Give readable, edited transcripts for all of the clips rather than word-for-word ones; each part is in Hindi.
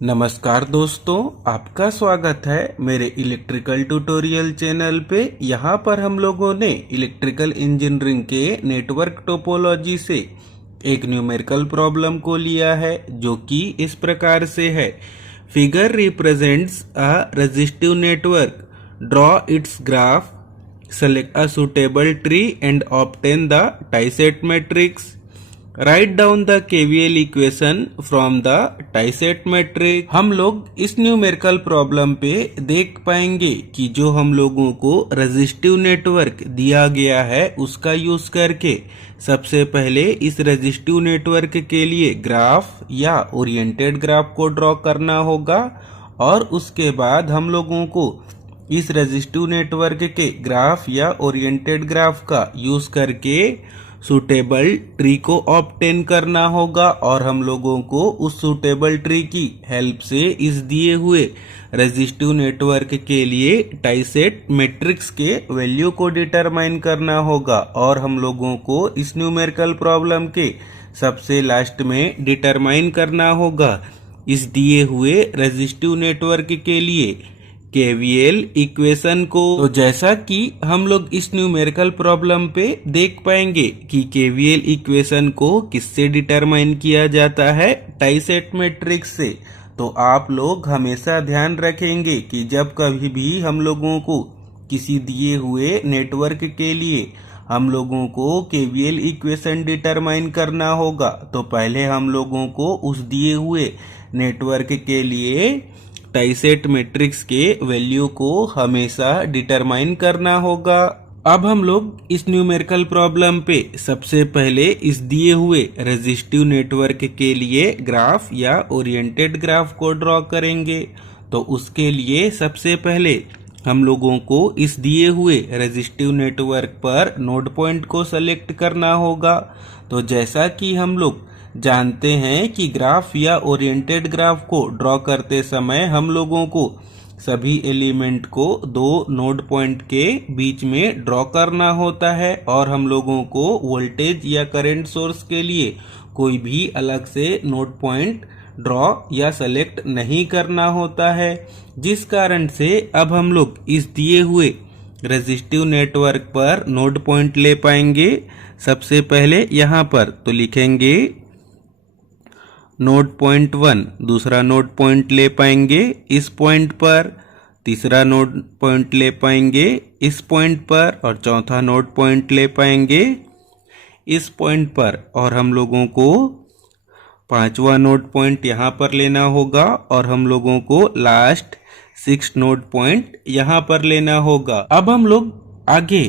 नमस्कार दोस्तों, आपका स्वागत है मेरे इलेक्ट्रिकल ट्यूटोरियल चैनल पे। यहाँ पर हम लोगों ने इलेक्ट्रिकल इंजीनियरिंग के नेटवर्क टोपोलॉजी से एक न्यूमेरिकल प्रॉब्लम को लिया है, जो कि इस प्रकार से है। Figure represents a resistive network, draw its graph, select a suitable tree and obtain the tieset matrix. Write down the KVL equation from the tieset matrix. हम लोग इस न्यूमेरिकल प्रॉब्लम पे देख पाएंगे कि जो हम लोगों को रेजिस्टिव नेटवर्क दिया गया है उसका यूज करके सबसे पहले इस रेजिस्टिव नेटवर्क के लिए ग्राफ या ओरिएंटेड ग्राफ को ड्रॉ करना होगा, और उसके बाद हम लोगों को इस रेजिस्टिव नेटवर्क के ग्राफ या ओरिएंटेड ग्राफ का यूज करके सूटेबल ट्री को ऑब्टेन करना होगा, और हम लोगों को उस सूटेबल ट्री की हेल्प से इस दिए हुए रेजिस्टिव नेटवर्क के लिए टाइसेट मैट्रिक्स के वैल्यू को डिटरमाइन करना होगा। और हम लोगों को इस न्यूमेरिकल प्रॉब्लम के सबसे लास्ट में डिटरमाइन करना होगा इस दिए हुए रेजिस्टिव नेटवर्क के लिए केवीएल इक्वेशन को। तो जैसा कि हम लोग इस न्यूमेरिकल प्रॉब्लम पे देख पाएंगे कि केवीएल इक्वेशन को किससे डिटरमाइन किया जाता है, टाइसेट मैट्रिक्स से। तो आप लोग हमेशा ध्यान रखेंगे कि जब कभी भी हम लोगों को किसी दिए हुए नेटवर्क के लिए हम लोगों को केवीएल इक्वेशन डिटरमाइन करना होगा, तो पहले हम लोगों को उस दिए हुए नेटवर्क के लिए टाइसेट मैट्रिक्स के वैल्यू को हमेशा डिटरमाइन करना होगा। अब हम लोग इस न्यूमेरिकल प्रॉब्लम पे सबसे पहले इस दिए हुए रेजिस्टिव नेटवर्क के लिए ग्राफ या ओरिएंटेड ग्राफ को ड्रॉ करेंगे। तो उसके लिए सबसे पहले हम लोगों को इस दिए हुए रेजिस्टिव नेटवर्क पर नोड पॉइंट को सेलेक्ट करना होगा। तो जैसा कि हम लोग जानते हैं कि ग्राफ या ओरिएंटेड ग्राफ को ड्रॉ करते समय हम लोगों को सभी एलिमेंट को दो नोड पॉइंट के बीच में ड्रॉ करना होता है, और हम लोगों को वोल्टेज या करंट सोर्स के लिए कोई भी अलग से नोड पॉइंट ड्रॉ या सेलेक्ट नहीं करना होता है। जिस कारण से अब हम लोग इस दिए हुए रेजिस्टिव नेटवर्क पर नोड पॉइंट ले पाएंगे। सबसे पहले यहाँ पर तो लिखेंगे नोड पॉइंट 1, दूसरा नोड पॉइंट ले पाएंगे इस पॉइंट पर, तीसरा नोड पॉइंट ले पाएंगे इस पॉइंट पर, और चौथा नोड पॉइंट ले पाएंगे इस पॉइंट पर। और हम लोगों को पांचवा नोड पॉइंट यहाँ पर लेना होगा, और हम लोगों को लास्ट 6 नोड पॉइंट यहाँ पर लेना होगा। अब हम लोग आगे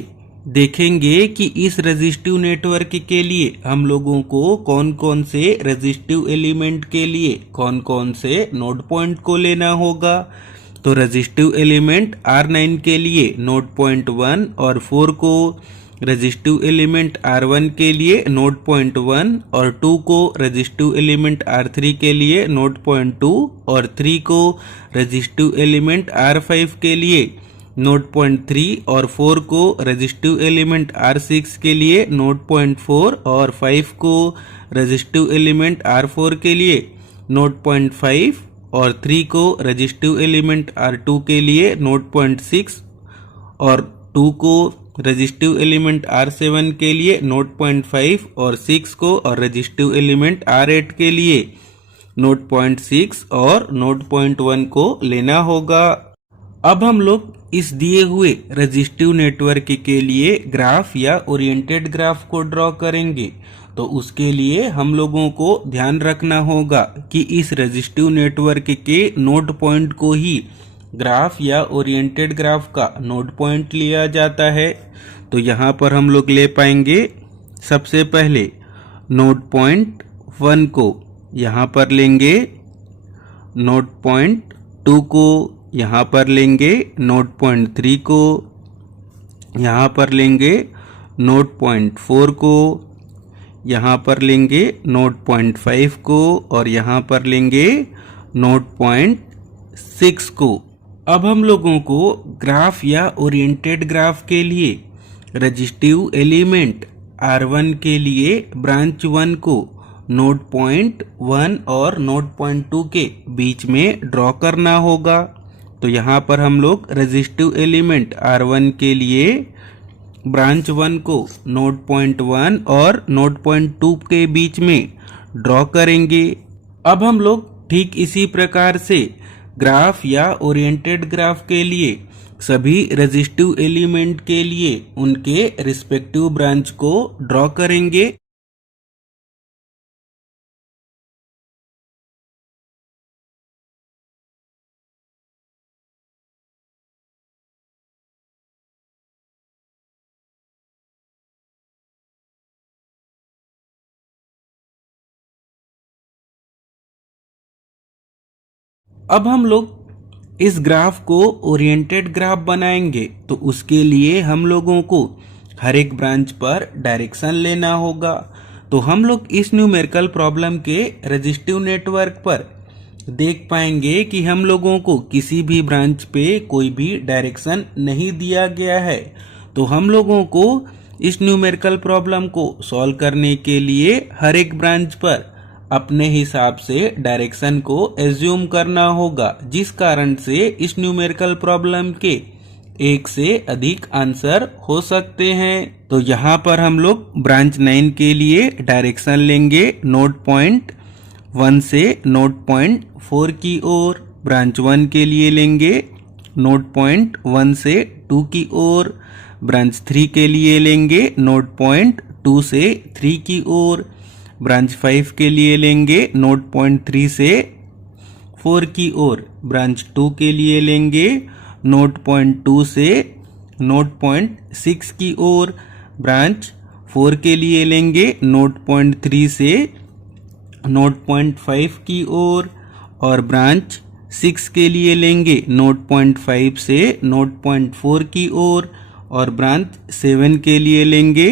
देखेंगे कि इस रेजिस्टिव नेटवर्क के लिए हम लोगों को कौन कौन से रेजिस्टिव एलिमेंट के लिए कौन कौन से नोड पॉइंट को लेना होगा। तो रेजिस्टिव एलिमेंट R9 के लिए नोड पॉइंट 1 और 4 को, रेजिस्टिव एलिमेंट R1 के लिए नोड पॉइंट 1 और 2 को, रेजिस्टिव एलिमेंट R3 के लिए नोड पॉइंट 2 और 3 को, रेजिस्टिव एलिमेंट R5 के लिए नोड पॉइंट 3 और 4 को, रेजिस्टिव एलिमेंट R6 के लिए नोड पॉइंट 4 और 5 को, रेजिस्टिव एलिमेंट R4 के लिए नोड पॉइंट 5 और 3 को, रेजिस्टिव एलिमेंट R2 के लिए नोड पॉइंट 6 और 2 को, रेजिस्टिव एलिमेंट R7 के लिए नोड पॉइंट 5 और 6 को, और रेजिस्टिव एलिमेंट R8 के लिए नोड पॉइंट 6 और नोड पॉइंट 1 को लेना होगा। अब हम लोग इस दिए हुए रेजिस्टिव नेटवर्क के लिए ग्राफ या ओरिएंटेड ग्राफ को ड्रॉ करेंगे। तो उसके लिए हम लोगों को ध्यान रखना होगा कि इस रेजिस्टिव नेटवर्क के नोड पॉइंट को ही ग्राफ या ओरिएंटेड ग्राफ का नोड पॉइंट लिया जाता है। तो यहाँ पर हम लोग ले पाएंगे सबसे पहले नोड पॉइंट 1 को यहाँ पर लेंगे, नोड पॉइंट 2 को यहाँ पर लेंगे, नोड पॉइंट 3 को यहाँ पर लेंगे, नोड पॉइंट 4 को यहाँ पर लेंगे, नोड पॉइंट 5 को, और यहाँ पर लेंगे नोड पॉइंट 6 को। अब हम लोगों को ग्राफ या ओरिएंटेड ग्राफ के लिए रेजिस्टिव एलिमेंट R1 के लिए ब्रांच 1 को नोड पॉइंट 1 और नोड पॉइंट 2 के बीच में ड्रॉ करना होगा। तो यहाँ पर हम लोग रेजिस्टिव एलिमेंट R1 के लिए ब्रांच 1 को नोड पॉइंट 1 और नोड पॉइंट 2 के बीच में ड्रॉ करेंगे। अब हम लोग ठीक इसी प्रकार से ग्राफ या ओरिएंटेड ग्राफ के लिए सभी रेजिस्टिव एलिमेंट के लिए उनके रिस्पेक्टिव ब्रांच को ड्रॉ करेंगे। अब हम लोग इस ग्राफ को ओरिएंटेड ग्राफ बनाएंगे, तो उसके लिए हम लोगों को हर एक ब्रांच पर डायरेक्शन लेना होगा। तो हम लोग इस न्यूमेरिकल प्रॉब्लम के रेजिस्टिव नेटवर्क पर देख पाएंगे कि हम लोगों को किसी भी ब्रांच पे कोई भी डायरेक्शन नहीं दिया गया है। तो हम लोगों को इस न्यूमेरिकल प्रॉब्लम को सॉल्व करने के लिए हर एक ब्रांच पर अपने हिसाब से डायरेक्शन को एज्यूम करना होगा, जिस कारण से इस न्यूमेरिकल प्रॉब्लम के एक से अधिक आंसर हो सकते हैं। तो यहाँ पर हम लोग ब्रांच 9 के लिए डायरेक्शन लेंगे नोड पॉइंट 1 से नोड पॉइंट 4 की ओर, ब्रांच 1 के लिए लेंगे नोड पॉइंट 1 से 2 की ओर, ब्रांच 3 के लिए लेंगे नोड पॉइंट 2 से 3 की ओर, ब्रांच 5 के लिए लेंगे नोड पॉइंट 3 से 4 की ओर, ब्रांच 2 के लिए लेंगे नोड पॉइंट 2 से नोड पॉइंट 6 की ओर, ब्रांच 4 के लिए लेंगे नोड पॉइंट 3 से नोड पॉइंट 5 की ओर, और ब्रांच 6 के लिए लेंगे नोड पॉइंट 5 से नोड पॉइंट 4 की ओर, और ब्रांच 7 के लिए लेंगे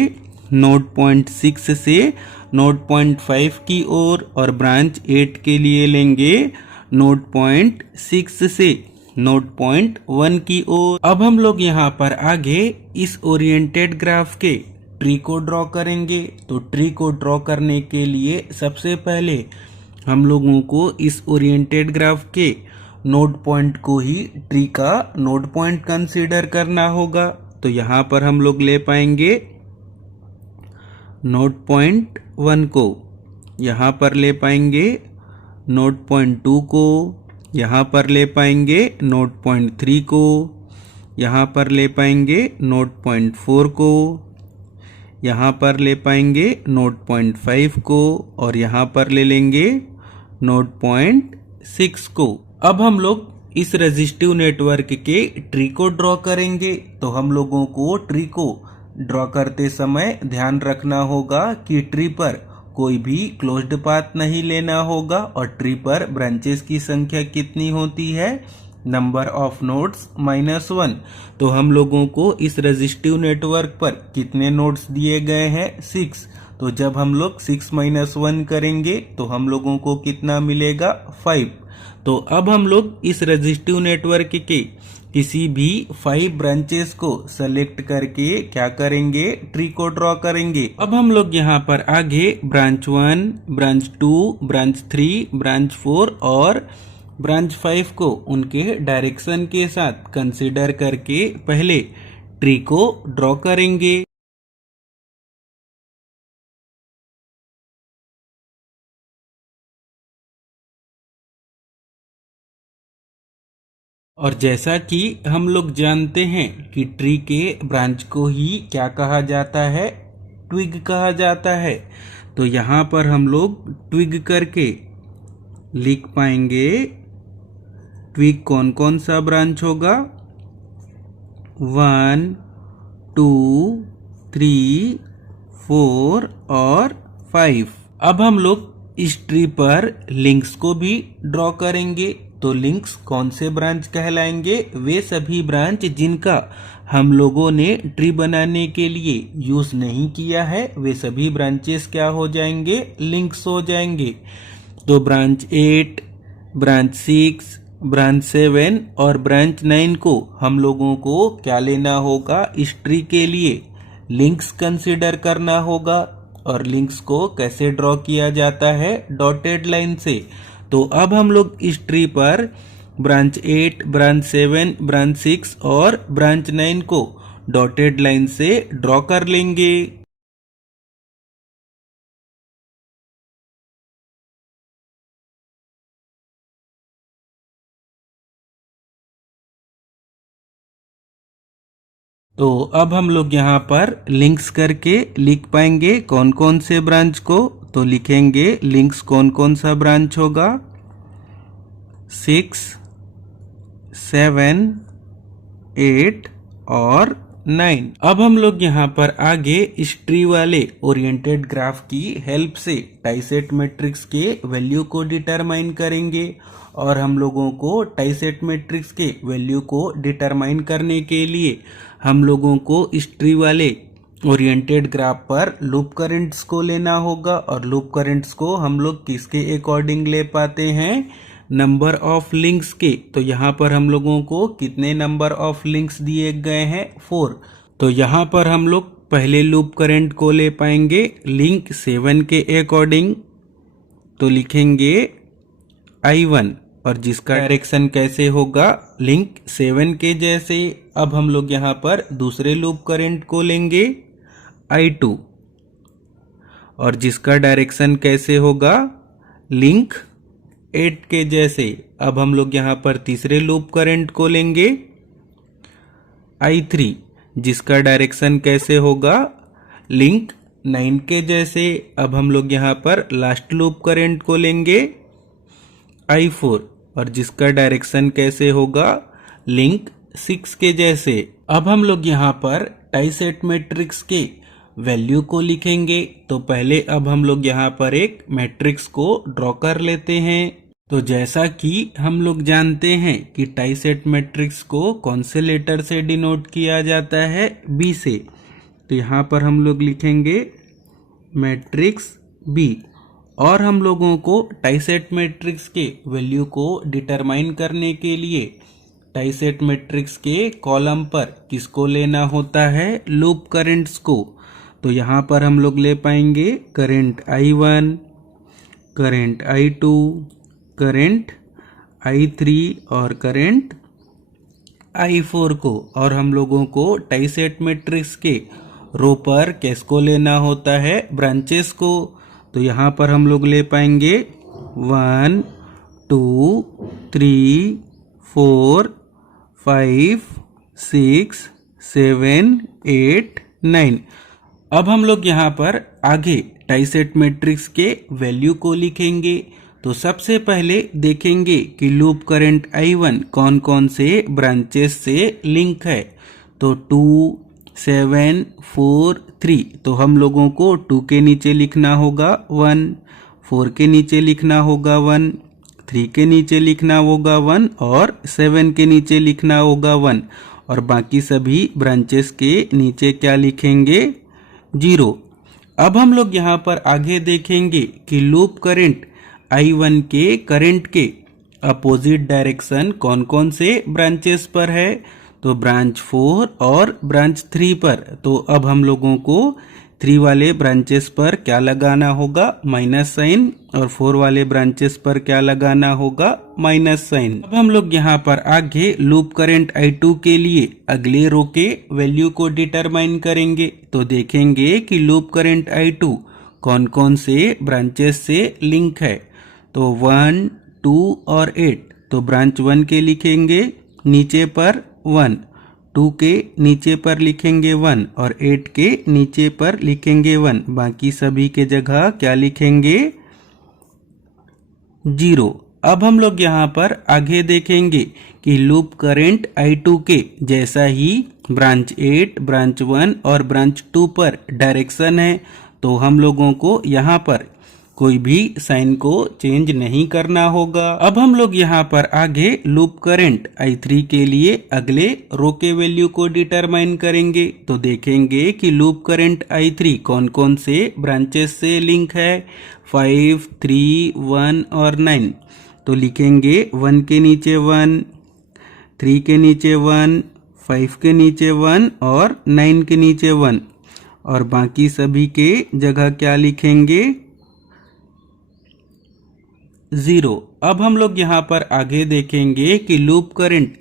नोड पॉइंट 6 से नोड पॉइंट 5 की ओर, और ब्रांच 8 के लिए लेंगे नोड पॉइंट 6 से नोड पॉइंट 1 की ओर। अब हम लोग यहाँ पर आगे इस ओरिएंटेड ग्राफ के ट्री को ड्रॉ करेंगे। तो ट्री को ड्रॉ करने के लिए सबसे पहले हम लोगों को इस ओरिएंटेड ग्राफ के नोड पॉइंट को ही ट्री का नोड पॉइंट कंसीडर करना होगा। तो यहाँ पर हम लोग ले पाएंगे नोड पॉइंट 1 को, यहाँ पर ले पाएंगे नोड पॉइंट 2 को, यहाँ पर ले पाएंगे नोड पॉइंट 3 को, यहाँ पर ले पाएंगे नोड पॉइंट 4 को, यहाँ पर ले पाएंगे नोड पॉइंट 5 को, और यहाँ पर ले लेंगे नोड पॉइंट 6 को। अब हम लोग इस रेजिस्टिव नेटवर्क के ट्री को ड्रॉ करेंगे। तो हम लोगों को ट्री को ड्रॉ करते समय ध्यान रखना होगा कि ट्री पर कोई भी क्लोज्ड पाथ नहीं लेना होगा, और ट्री पर ब्रांचेस की संख्या कितनी होती है, नंबर ऑफ नोड्स -1। तो हम लोगों को इस रेजिस्टिव नेटवर्क पर कितने नोड्स दिए गए हैं, 6। तो जब हम लोग 6 - 1 करेंगे तो हम लोगों को कितना मिलेगा, 5। तो अब हम लोग इस रेजिस्टिव नेटवर्क के किसी भी 5 ब्रांचेस को सेलेक्ट करके क्या करेंगे, ट्री को ड्रॉ करेंगे। अब हम लोग यहाँ पर आगे ब्रांच 1, ब्रांच 2, ब्रांच 3, ब्रांच 4 और ब्रांच 5 को उनके डायरेक्शन के साथ कंसीडर करके पहले ट्री को ड्रॉ करेंगे। और जैसा कि हम लोग जानते हैं कि ट्री के ब्रांच को ही क्या कहा जाता है, ट्विग कहा जाता है। तो यहाँ पर हम लोग ट्विग करके लिख पाएंगे ट्विग कौन कौन सा ब्रांच होगा, 1, 2, 3, 4 और 5। अब हम लोग इस ट्री पर लिंक्स को भी ड्रॉ करेंगे। तो लिंक्स कौन से ब्रांच कहलाएंगे, वे सभी ब्रांच जिनका हम लोगों ने ट्री बनाने के लिए यूज नहीं किया है, वे सभी ब्रांचेस क्या हो जाएंगे, लिंक्स हो जाएंगे। तो ब्रांच 8, ब्रांच 6, ब्रांच 7 और ब्रांच 9 को हम लोगों को क्या लेना होगा, इस ट्री के लिए लिंक्स कंसिडर करना होगा। और लिंक्स को कैसे ड्रॉ किया जाता है डॉटेड लाइन से। तो अब हम लोग इस ट्री पर ब्रांच 8, ब्रांच 7, ब्रांच 6 और ब्रांच 9 को डॉटेड लाइन से ड्रॉ कर लेंगे। तो अब हम लोग यहाँ पर लिंक्स करके लिख पाएंगे कौन कौन से ब्रांच को। तो लिखेंगे लिंक्स कौन कौन सा ब्रांच होगा, 6, 7, 8 और 9। अब हम लोग यहाँ पर आगे इस ट्री वाले ओरिएंटेड ग्राफ की हेल्प से टाइसेट मैट्रिक्स के वैल्यू को डिटरमाइन करेंगे। और हम लोगों को टाइसेट मैट्रिक्स के वैल्यू को डिटरमाइन करने के लिए हम लोगों को इस ट्री वाले ओरिएंटेड ग्राफ पर लूप करंट्स को लेना होगा। और लूप करंट्स को हम लोग किसके अकॉर्डिंग ले पाते हैं, नंबर ऑफ लिंक्स के। तो यहाँ पर हम लोगों को कितने नंबर ऑफ लिंक्स दिए गए हैं, 4। तो यहाँ पर हम लोग पहले लूप करंट को ले पाएंगे लिंक 7 के अकॉर्डिंग। तो लिखेंगे I1 और जिसका डायरेक्शन कैसे होगा, लिंक 7 के जैसे। अब हम लोग यहाँ पर दूसरे लूप करंट को लेंगे I2 और जिसका डायरेक्शन कैसे होगा, लिंक 8 के जैसे। अब हम लोग यहाँ पर तीसरे लूप करंट को लेंगे I3 जिसका डायरेक्शन कैसे होगा, लिंक 9 के जैसे। अब हम लोग यहाँ पर लास्ट लूप करंट को लेंगे I4 और जिसका डायरेक्शन कैसे होगा, लिंक 6 के जैसे। अब हम लोग यहाँ पर टाइसेट मैट्रिक्स के वैल्यू को लिखेंगे। तो पहले अब हम लोग यहाँ पर एक मैट्रिक्स को ड्रॉ कर लेते हैं। तो जैसा कि हम लोग जानते हैं कि टाइसेट मैट्रिक्स को कौन से लेटर से डिनोट किया जाता है, B से। तो यहाँ पर हम लोग लिखेंगे मैट्रिक्स B। और हम लोगों को टाइसेट मैट्रिक्स के वैल्यू को डिटरमाइन करने के लिए टाइसेट मैट्रिक्स के कॉलम पर किसको लेना होता है, लूप करंट्स को। तो यहाँ पर हम लोग ले पाएंगे current I1, current I2, current I3 और करंट I4 को। और हम लोगों को टाइसेट मैट्रिक्स के रो पर किसको लेना होता है, ब्रांचेस को। तो यहाँ पर हम लोग ले पाएंगे 1, 2, 3, 4, 5, 6, 7, 8, 9। अब हम लोग यहाँ पर आगे टाइसेट मैट्रिक्स के वैल्यू को लिखेंगे। तो सबसे पहले देखेंगे कि लूप करंट I1 कौन कौन से ब्रांचेस से लिंक है। तो 2, 7, 4, 3। तो हम लोगों को 2 के नीचे लिखना होगा 1, 4 के नीचे लिखना होगा 1, 3 के नीचे लिखना होगा 1 और 7 के नीचे लिखना होगा 1। और बाकी सभी ब्रांचेस के नीचे क्या लिखेंगे, 0। अब हम लोग यहाँ पर आगे देखेंगे कि लूप करंट I1 के करंट के अपोजिट डायरेक्शन कौन कौन से ब्रांचेस पर है। तो ब्रांच 4 और ब्रांच 3 पर। तो अब हम लोगों को 3 वाले ब्रांचेस पर क्या लगाना होगा, माइनस साइन। और 4 वाले ब्रांचेस पर क्या लगाना होगा, माइनस साइन। अब हम लोग यहाँ पर आगे लूप करंट I2 के लिए अगले रो के वैल्यू को डिटरमाइन करेंगे। तो देखेंगे कि लूप करंट I2 कौन कौन से ब्रांचेस से लिंक है। तो 1, 2 और 8। तो ब्रांच 1 के लिखेंगे नीचे पर 1, 2 के नीचे पर लिखेंगे 1 और 8 के नीचे पर लिखेंगे 1। बाकी सभी के जगह क्या लिखेंगे, 0। अब हम लोग यहाँ पर आगे देखेंगे कि लूप करंट I2 के जैसा ही ब्रांच 8, ब्रांच 1 और ब्रांच 2 पर डायरेक्शन है। तो हम लोगों को यहाँ पर कोई भी साइन को चेंज नहीं करना होगा। अब हम लोग यहाँ पर आगे लूप करंट I3 के लिए अगले रो के वैल्यू को डिटरमाइन करेंगे। तो देखेंगे कि लूप करंट I3 कौन कौन से ब्रांचेस से लिंक है, 5, 3, 1 और 9। तो लिखेंगे 1 के नीचे 1, 3 के नीचे 1, 5 के नीचे 1 और 9 के नीचे 1। और बाकी सभी के जगह क्या लिखेंगे, 0। अब हम लोग यहाँ पर आगे देखेंगे कि लूप करंट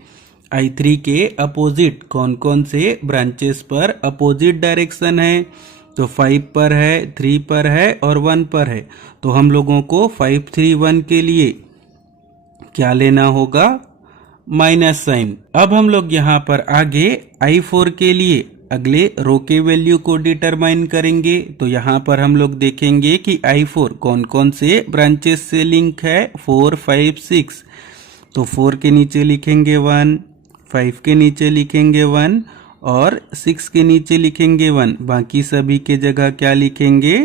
I3 के अपोजिट कौन कौन से ब्रांचेस पर अपोजिट डायरेक्शन है। तो 5 पर है, 3 पर है और 1 पर है। तो हम लोगों को 5, 3, 1 के लिए क्या लेना होगा, माइनस साइन। अब हम लोग यहाँ पर आगे I4 के लिए अगले रो के वैल्यू को डिटरमाइन करेंगे। तो यहाँ पर हम लोग देखेंगे कि I4 कौन कौन से ब्रांचेस से लिंक है, 4, 5, 6। तो 4 के नीचे लिखेंगे 1, 5 के नीचे लिखेंगे 1 और 6 के नीचे लिखेंगे 1। बाकी सभी के जगह क्या लिखेंगे,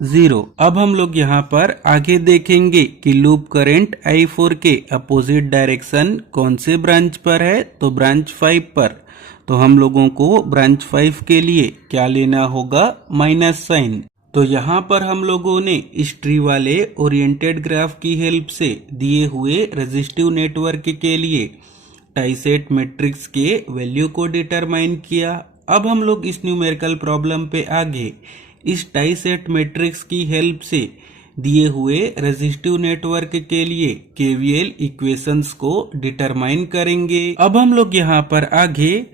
0। अब हम लोग यहाँ पर आगे देखेंगे कि लूप करंट I4 के अपोजिट डायरेक्शन कौन से ब्रांच पर है। तो ब्रांच 5 पर। तो हम लोगों को ब्रांच 5 के लिए क्या लेना होगा, माइनस साइन। तो यहाँ पर हम लोगों ने इस ट्री वाले ओरिएंटेड ग्राफ की हेल्प से दिए हुए रेजिस्टिव नेटवर्क के लिए टाइसेट मैट्रिक्स के वैल्यू को डिटरमाइन किया। अब हम लोग इस न्यूमेरिकल प्रॉब्लम पे आगे इस टाइसेट मैट्रिक्स की हेल्प से दिए हुए रेजिस्टिव नेटवर्क के लिए केवीएल इक्वेशंस को डिटरमाइन करेंगे। अब हम लोग यहाँ पर आगे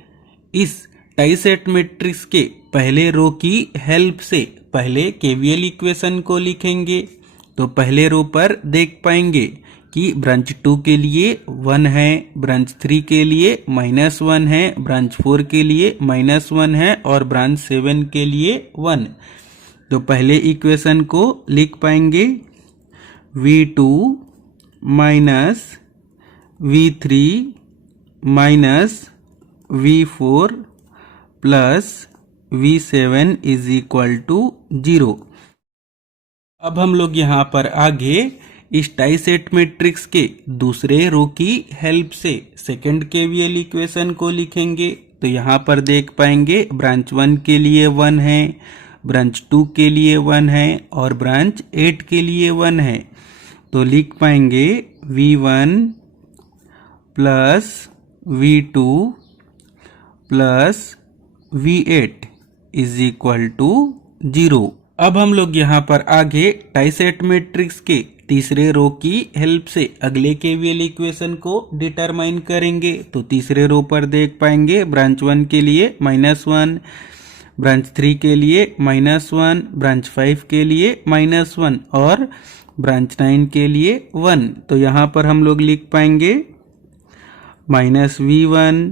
इस टाइसेट मैट्रिक्स के पहले रो की हेल्प से पहले केवीएल इक्वेशन को लिखेंगे। तो पहले रो पर देख पाएंगे कि ब्रांच 2 के लिए 1 है, ब्रांच 3 के लिए -1 है, ब्रांच 4 के लिए -1 है और ब्रांच 7 के लिए 1। तो पहले इक्वेशन को लिख पाएंगे V2 minus V3 minus V4 plus V7 is equal to 0। अब हम लोग यहाँ पर आगे इस टाइसेट मैट्रिक्स के दूसरे रो की हेल्प से सेकंड केवीएल इक्वेशन को लिखेंगे। तो यहाँ पर देख पाएंगे ब्रांच 1 के लिए 1 है, ब्रांच 2 के लिए 1 है और ब्रांच 8 के लिए 1 है। तो लिख पाएंगे V1 plus V2 plus V8 is equal to 0। अब हम लोग यहाँ पर आगे टाइसेट मैट्रिक्स के तीसरे रो की हेल्प से अगले केवीएल इक्वेशन को डिटरमाइन करेंगे। तो तीसरे रो पर देख पाएंगे ब्रांच 1 के लिए -1, ब्रांच 3 के लिए -1, ब्रांच 5 के लिए -1 और ब्रांच 9 के लिए 1। तो यहाँ पर हम लोग लिख पाएंगे -V1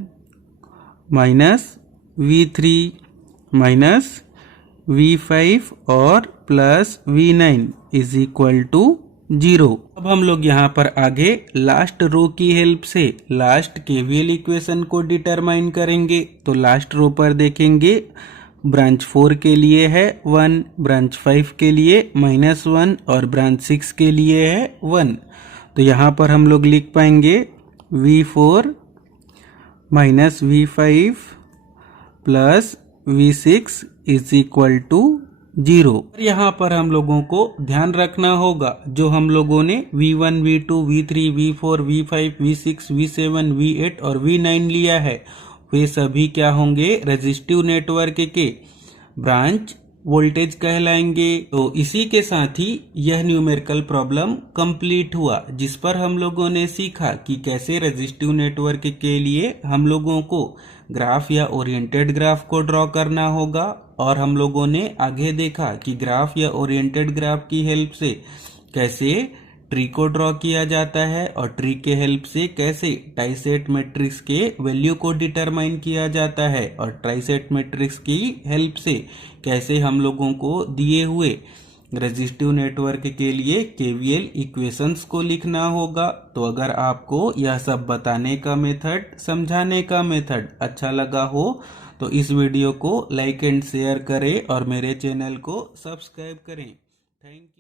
minus V3 minus V5 और plus V9 is equal to 0। अब हम लोग यहाँ पर आगे लास्ट रो की हेल्प से लास्ट केवीएल इक्वेशन को डिटरमाइन करेंगे। तो लास्ट रो पर देखेंगे ब्रांच 4 के लिए है 1, ब्रांच 5 के लिए -1 और ब्रांच 6 के लिए है 1। तो यहाँ पर हम लोग लिख पाएंगे V4 minus V5 plus V6 is equal to 0। यहाँ पर हम लोगों को ध्यान रखना होगा जो हम लोगों ने V1, V2, V3, V4, V5, V6, V7, V8 और V9 लिया है वे सभी क्या होंगे, रेजिस्टिव नेटवर्क के ब्रांच वोल्टेज कहलाएंगे। तो इसी के साथ ही यह न्यूमेरिकल प्रॉब्लम कंप्लीट हुआ, जिस पर हम लोगों ने सीखा कि कैसे रेजिस्टिव नेटवर्क के लिए हम लोगों को ग्राफ या ओरिएंटेड ग्राफ को ड्रॉ करना होगा। और हम लोगों ने आगे देखा कि ग्राफ या ओरिएंटेड ग्राफ की हेल्प से कैसे ट्री को ड्रॉ किया जाता है और ट्री के हेल्प से कैसे टाइसेट मैट्रिक्स के वैल्यू को डिटरमाइन किया जाता है और ट्राइसेट मैट्रिक्स की हेल्प से कैसे हम लोगों को दिए हुए रेजिस्टिव नेटवर्क के लिए केवीएल इक्वेशंस को लिखना होगा। तो अगर आपको यह सब बताने का मेथड, समझाने का मेथड अच्छा लगा हो तो इस वीडियो को लाइक एंड शेयर करें और मेरे चैनल को सब्सक्राइब करें। Thank you.